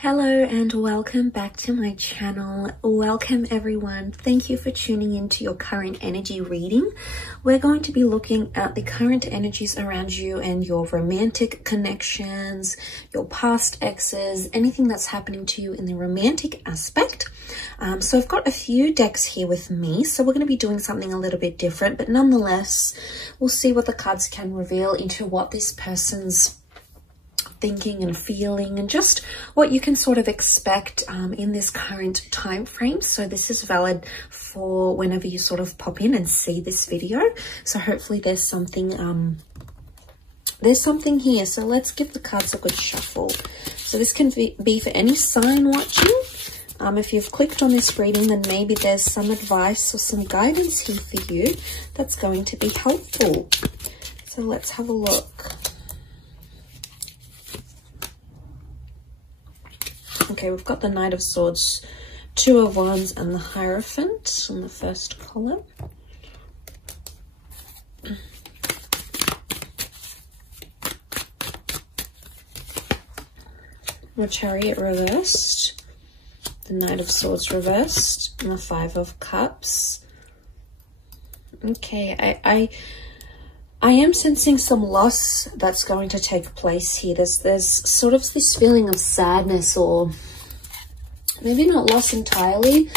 Hello and welcome back to my channel. Welcome everyone. Thank you for tuning into your current energy reading. We're going to be looking at the current energies around you and your romantic connections, your past exes, anything that's happening to you in the romantic aspect. So I've got a few decks here with me, so we're going to be doing something a little bit different, but nonetheless, we'll see what the cards can reveal into what this person's thinking and feeling and just what you can sort of expect in this current time frame. So this is valid for whenever you sort of pop in and see this video. So hopefully there's something here. So let's give the cards a good shuffle. So this can be for any sign watching. If you've clicked on this reading, then maybe there's some advice or some guidance here for you that's going to be helpful. So let's have a look. Okay, we've got the Knight of Swords, Two of Wands, and the Hierophant in the first column. The Chariot reversed, the Knight of Swords reversed, and the Five of Cups. Okay, I am sensing some loss that's going to take place here. There's sort of this feeling of sadness, or maybe not loss entirely,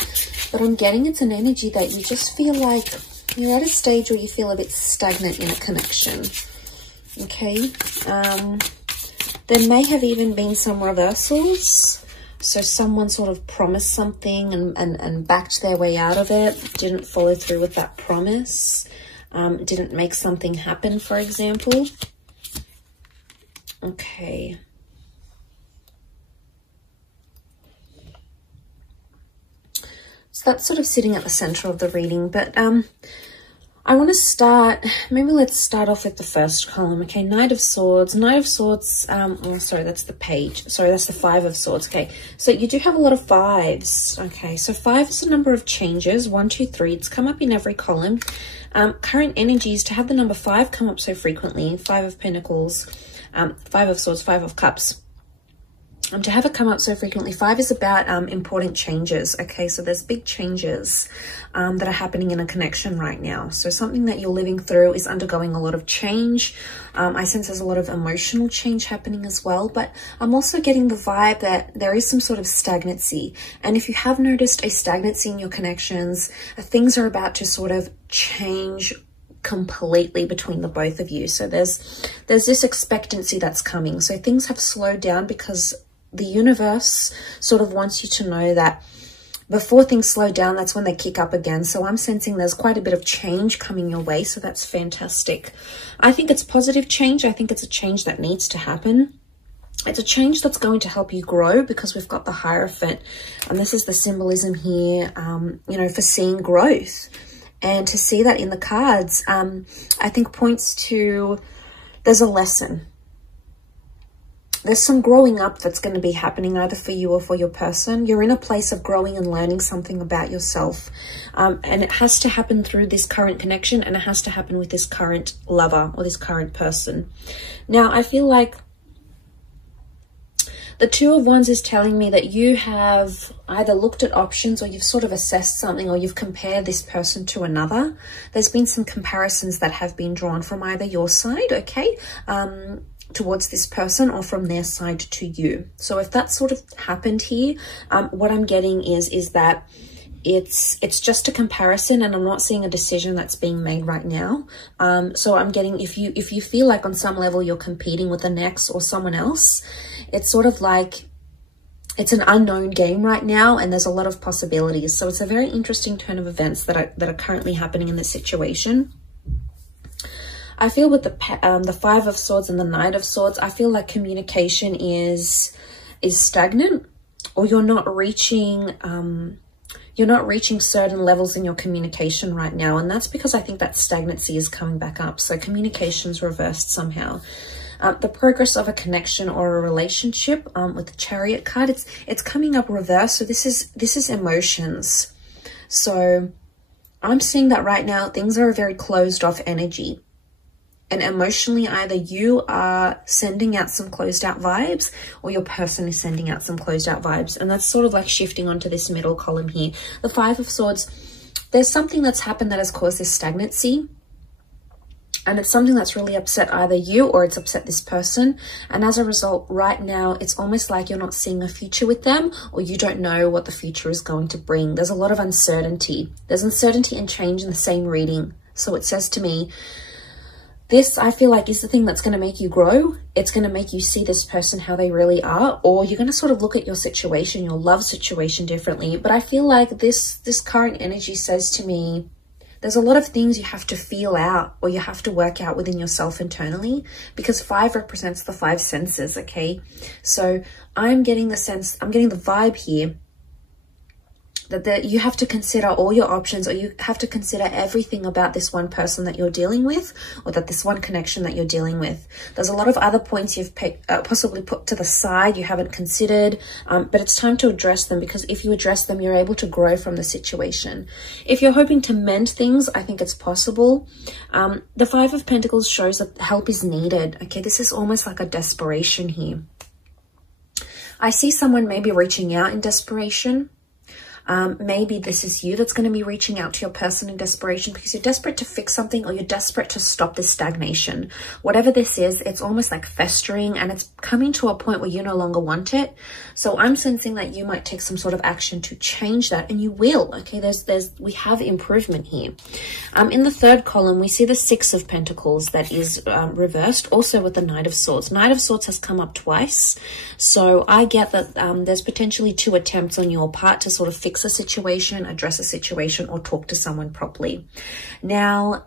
but I'm getting it's an energy that you just feel like you're at a stage where you feel a bit stagnant in a connection. Okay, there may have even been some reversals. So someone sort of promised something and backed their way out of it, didn't follow through with that promise. Didn't make something happen, for example. Okay. So that's sort of sitting at the center of the reading, but I want to start, maybe let's start off with the first column. Okay, Knight of Swords. Knight of Swords, oh, sorry, that's the page. Sorry, that's the Five of Swords. Okay, so you do have a lot of fives. Okay, so five is a number of changes. 1, 2, 3. It's come up in every column. Current energies, to have the number 5 come up so frequently, Five of Pentacles, Five of Swords, Five of Cups. To have it come up so frequently, 5 is about important changes. Okay, so there's big changes that are happening in a connection right now. So something that you're living through is undergoing a lot of change. I sense there's a lot of emotional change happening as well, but I'm also getting the vibe that there is some sort of stagnancy. And if you have noticed a stagnancy in your connections, things are about to sort of change completely between the both of you. So there's this expectancy that's coming. So things have slowed down because the universe sort of wants you to know that before things slow down, that's when they kick up again. So I'm sensing there's quite a bit of change coming your way. So that's fantastic. I think it's positive change. I think it's a change that needs to happen. It's a change that's going to help you grow because we've got the Hierophant. And this is the symbolism here, you know, for seeing growth. And to see that in the cards, I think points to there's a lesson. There's some growing up that's going to be happening either for you or for your person. You're in a place of growing and learning something about yourself. And it has to happen through this current connection, and it has to happen with this current lover or this current person. Now, I feel like the Two of Wands is telling me that you have either looked at options, or you've sort of assessed something, or you've compared this person to another. There's been some comparisons that have been drawn from either your side, okay, towards this person, or from their side to you. So if that sort of happened here, what I'm getting is that it's just a comparison, and I'm not seeing a decision that's being made right now. So I'm getting, if you feel like on some level you're competing with the next or someone else, it's sort of like it's an unknown game right now, and there's a lot of possibilities. So it's a very interesting turn of events that are currently happening in this situation. I feel with the Five of Swords and the Knight of Swords, I feel like communication is stagnant, or you're not reaching certain levels in your communication right now. And that's because I think that stagnancy is coming back up. So communication's reversed somehow. The progress of a connection or a relationship, with the Chariot card, it's coming up reverse. So this is emotions. So I'm seeing that right now things are a very closed off energy. And emotionally, either you are sending out some closed out vibes or your person is sending out some closed out vibes. And that's sort of like shifting onto this middle column here. The Five of Swords, there's something that's happened that has caused this stagnancy. And it's something that's really upset either you or it's upset this person. And as a result, right now, it's almost like you're not seeing a future with them, or you don't know what the future is going to bring. There's a lot of uncertainty. There's uncertainty and change in the same reading. So it says to me, this, I feel like, is the thing that's going to make you grow. It's going to make you see this person how they really are, or you're going to sort of look at your situation, your love situation differently. But I feel like this current energy says to me, there's a lot of things you have to feel out or you have to work out within yourself internally, because 5 represents the 5 senses, okay? So I'm getting the sense, I'm getting the vibe here that you have to consider all your options, or you have to consider everything about this one person that you're dealing with, or that this one connection that you're dealing with. There's a lot of other points you've possibly put to the side, you haven't considered, but it's time to address them, because if you address them, you're able to grow from the situation. If you're hoping to mend things, I think it's possible. The 5 of Pentacles shows that help is needed. Okay, this is almost like a desperation here. I see someone maybe reaching out in desperation. Maybe this is you that's going to be reaching out to your person in desperation because you're desperate to fix something, or you're desperate to stop this stagnation. Whatever this is, it's almost like festering and it's coming to a point where you no longer want it. So I'm sensing that you might take some sort of action to change that, and you will. Okay, we have improvement here. In the third column, we see the 6 of Pentacles that is reversed, also with the Knight of Swords. Knight of Swords has come up twice. So I get that there's potentially 2 attempts on your part to sort of fix a situation, address a situation, or talk to someone properly. Now,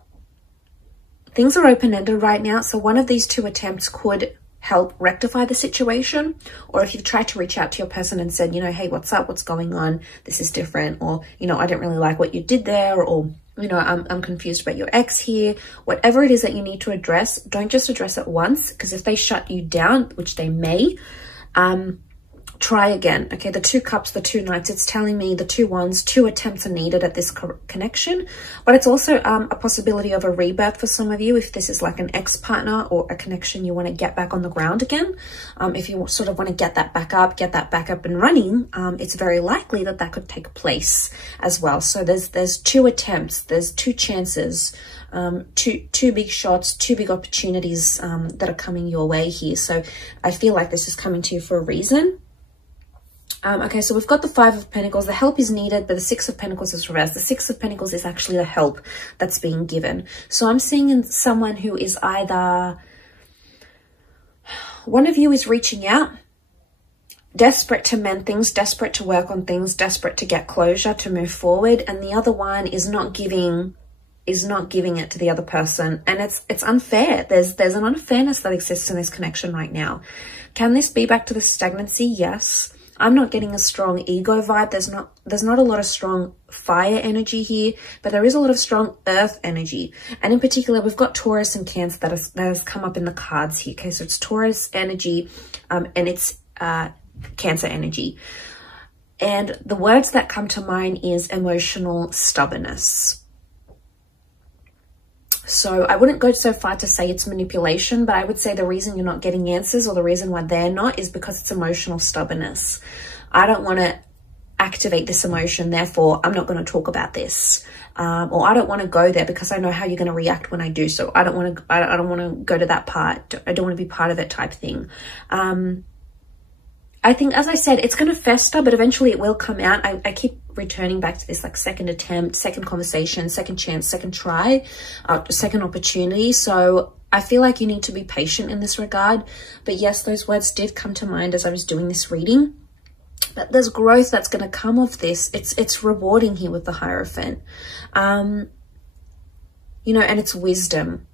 things are open-ended right now, so one of these 2 attempts could help rectify the situation. Or if you've tried to reach out to your person and said, you know, hey, what's up, what's going on, this is different, or, you know, I didn't really like what you did there, or, you know, I'm confused about your ex here. Whatever it is that you need to address, don't just address it once, because if they shut you down, which they may, try again. Okay, the 2 cups, the 2 knights, it's telling me the 2 wands, 2 attempts are needed at this connection. But it's also a possibility of a rebirth for some of you, if this is like an ex-partner or a connection you want to get back on the ground again. If you sort of want to get that back up and running, it's very likely that that could take place as well. So there's 2 attempts, there's 2 chances, two big shots, 2 big opportunities that are coming your way here. So I feel like this is coming to you for a reason. Okay, so we've got the 5 of Pentacles. The help is needed, but the 6 of Pentacles is reversed. The 6 of Pentacles is actually the help that's being given. So I'm seeing in someone who is either, one of you is reaching out, desperate to mend things, desperate to work on things, desperate to get closure, to move forward, and the other one is not giving it to the other person. And it's unfair. There's an unfairness that exists in this connection right now. Can this be back to the stagnancy? Yes. I'm not getting a strong ego vibe. There's not a lot of strong fire energy here, but there is a lot of strong earth energy. And in particular, we've got Taurus and Cancer that has come up in the cards here. Okay, so it's Taurus energy and it's Cancer energy. And the words that come to mind is emotional stubbornness. So I wouldn't go so far to say it's manipulation, but I would say the reason you're not getting answers, or the reason why they're not, is because it's emotional stubbornness. I don't want to activate this emotion, therefore I'm not going to talk about this. Or I don't want to go there because I know how you're going to react when I do so. I don't want to go to that part. I don't want to be part of it type thing. I think, as I said, it's going to fester, but eventually it will come out. I keep returning back to this, like, second attempt, second conversation, second chance, second try, second opportunity. So I feel like you need to be patient in this regard. But yes, those words did come to mind as I was doing this reading. But there's growth that's going to come of this. It's rewarding here with the Hierophant. You know, and it's wisdom.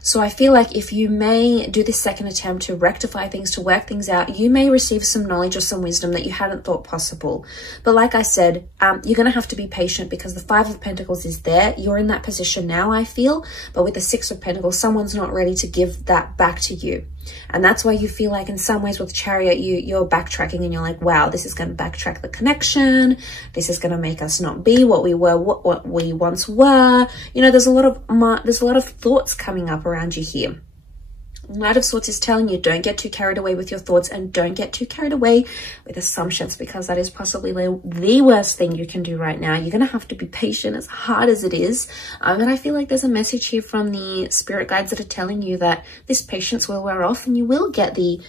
So I feel like if you may do this second attempt to rectify things, to work things out, you may receive some knowledge or some wisdom that you hadn't thought possible. But like I said, you're going to have to be patient because the 5 of Pentacles is there. You're in that position now, I feel. But with the 6 of Pentacles, someone's not ready to give that back to you. And that's why you feel like in some ways with Chariot, you're backtracking and you're like, wow, this is going to backtrack the connection. This is going to make us not be what we were, what we once were. You know, there's a lot of thoughts coming up around you here. Knight of Swords is telling you, don't get too carried away with your thoughts and don't get too carried away with assumptions, because that is possibly the worst thing you can do right now. You're going to have to be patient, as hard as it is. And I feel like there's a message here from the spirit guides that are telling you that this patience will wear off and you will get the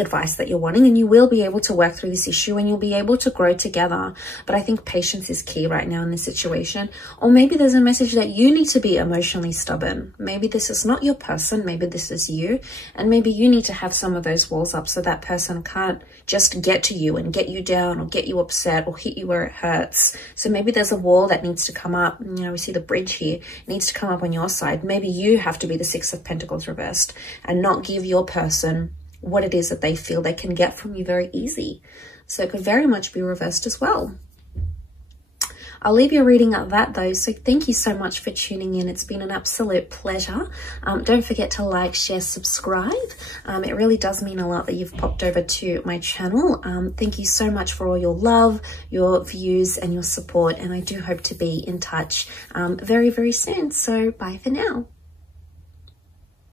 advice that you're wanting, and you will be able to work through this issue and you'll be able to grow together. But I think patience is key right now in this situation. Or maybe there's a message that you need to be emotionally stubborn. Maybe this is not your person, maybe this is you, and maybe you need to have some of those walls up so that person can't just get to you and get you down or get you upset or hit you where it hurts. So maybe there's a wall that needs to come up. You know, we see the bridge here, it needs to come up on your side. Maybe you have to be the Six of Pentacles reversed and not give your person what it is that they feel they can get from you very easy. So it could very much be reversed as well. I'll leave your reading at that though. So thank you so much for tuning in. It's been an absolute pleasure. Don't forget to like, share, subscribe. It really does mean a lot that you've popped over to my channel. Thank you so much for all your love, your views and your support. And I do hope to be in touch very, very soon. So bye for now.